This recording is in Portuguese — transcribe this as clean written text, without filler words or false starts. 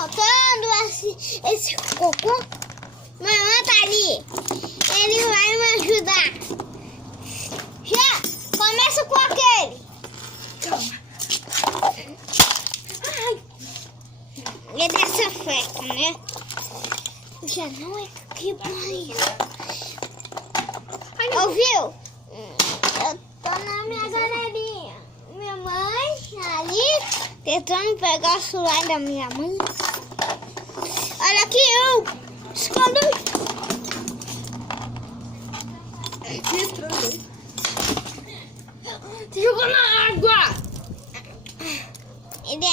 soltando esse cocô. Mamãe tá ali. Ele vai me ajudar. Já, começa com aquele. Calma. Ai. É dessa festa, né? Já não é que banho. Ouviu? Eu tô na minha galeria. Minha mãe ali tentando pegar o celular da minha mãe. Olha aqui, eu escondo. Destruindo. Jogou na água. Ele